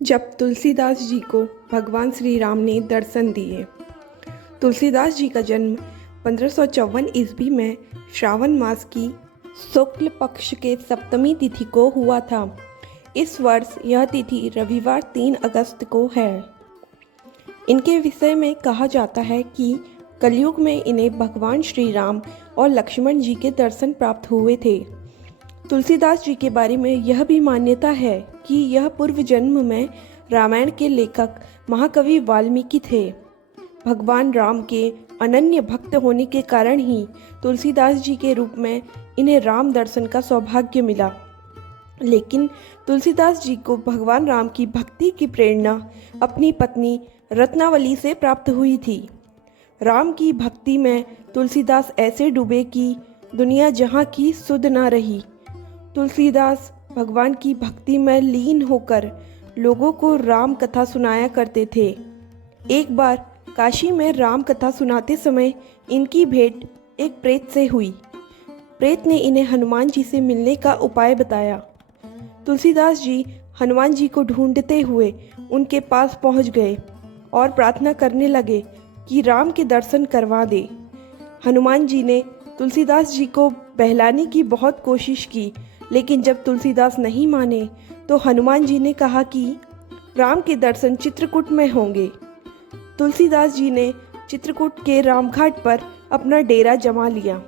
जब तुलसीदास जी को भगवान श्री राम ने दर्शन दिए। तुलसीदास जी का जन्म 1554 ईस्वी में श्रावण मास की शुक्ल पक्ष के सप्तमी तिथि को हुआ था। इस वर्ष यह तिथि रविवार 3 अगस्त को है। इनके विषय में कहा जाता है कि कलयुग में इन्हें भगवान श्री राम और लक्ष्मण जी के दर्शन प्राप्त हुए थे। तुलसीदास जी के बारे में यह भी मान्यता है कि यह पूर्व जन्म में रामायण के लेखक महाकवि वाल्मीकि थे। भगवान राम के अनन्य भक्त होने के कारण ही तुलसीदास जी के रूप में इन्हें राम दर्शन का सौभाग्य मिला। लेकिन तुलसीदास जी को भगवान राम की भक्ति की प्रेरणा अपनी पत्नी रत्नावली से प्राप्त हुई थी। राम की भक्ति में तुलसीदास ऐसे डूबे कि दुनिया जहाँ की सुध ना रही। तुलसीदास भगवान की भक्ति में लीन होकर लोगों को राम कथा सुनाया करते थे। एक बार काशी में राम कथा सुनाते समय इनकी भेंट एक प्रेत से हुई। प्रेत ने इन्हें हनुमान जी से मिलने का उपाय बताया। तुलसीदास जी हनुमान जी को ढूंढते हुए उनके पास पहुंच गए और प्रार्थना करने लगे कि राम के दर्शन करवा दे। हनुमान जी ने तुलसीदास जी को बहलाने की बहुत कोशिश की, लेकिन जब तुलसीदास नहीं माने तो हनुमान जी ने कहा कि राम के दर्शन चित्रकूट में होंगे। तुलसीदास जी ने चित्रकूट के रामघाट पर अपना डेरा जमा लिया।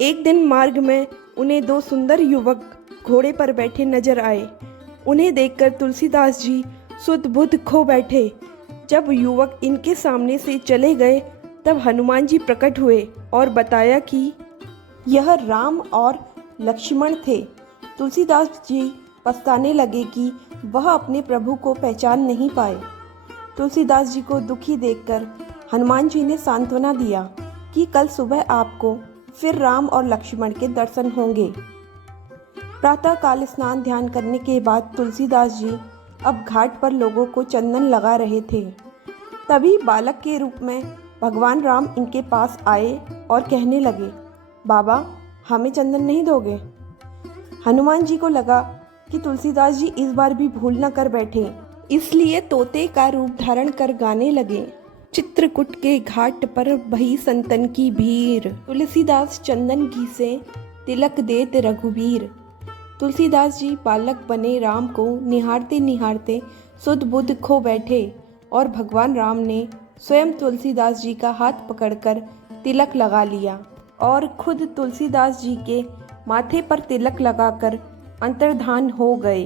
एक दिन मार्ग में उन्हें 2 सुंदर युवक घोड़े पर बैठे नजर आए। उन्हें देखकर तुलसीदास जी सुध बुध खो बैठे। जब युवक इनके सामने से चले गए तब हनुमान जी प्रकट हुए और बताया कि यह राम और लक्ष्मण थे। तुलसीदास जी पछताने लगे कि वह अपने प्रभु को पहचान नहीं पाए। तुलसीदास जी को दुखी देखकर हनुमान जी ने सांत्वना दिया कि कल सुबह आपको फिर राम और लक्ष्मण के दर्शन होंगे। प्रातःकाल स्नान ध्यान करने के बाद तुलसीदास जी अब घाट पर लोगों को चंदन लगा रहे थे। तभी बालक के रूप में भगवान राम इनके पास आए और कहने लगे, बाबा हमें चंदन नहीं दोगे? हनुमान जी को लगा कि तुलसीदास जी इस बार भी भूल न कर बैठे, इसलिए तोते का रूप धारण कर गाने लगे, चित्रकूट के घाट पर भई संतन की भीड़, तुलसीदास चंदन घी से तिलक देत रघुबीर। तुलसीदास जी बालक बने राम को निहारते निहारते सुध बुध खो बैठे और भगवान राम ने स्वयं तुलसीदास जी का हाथ पकड़कर तिलक लगा लिया और खुद तुलसीदास जी के माथे पर तिलक लगाकर अंतर्धान हो गए।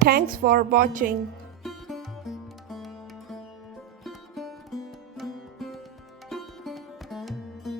Thanks for watching.